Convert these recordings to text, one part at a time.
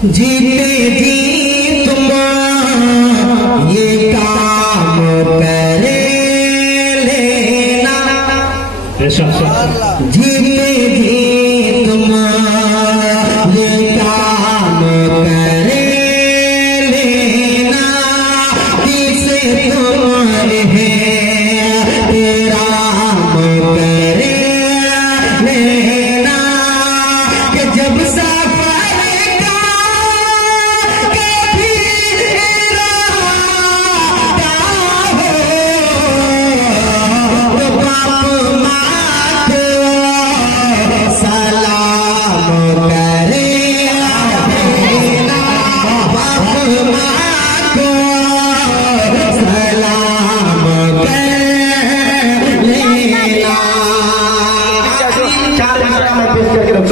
जीते जी तुम ये काम कर लेना, जीते जी तुम ये काम कर लेना, जिसे तुम है तेरा कर लेना, कि जब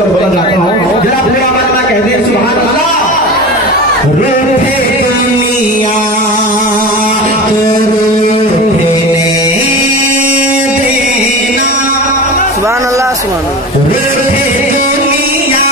बोला जाता हूँ, जरा पूरा मामला कहते हैं सुभान अल्लाह। रूठे दुनिया रूठने देना, सुभान अल्लाह, सुभान अल्लाह। रूठे दुनिया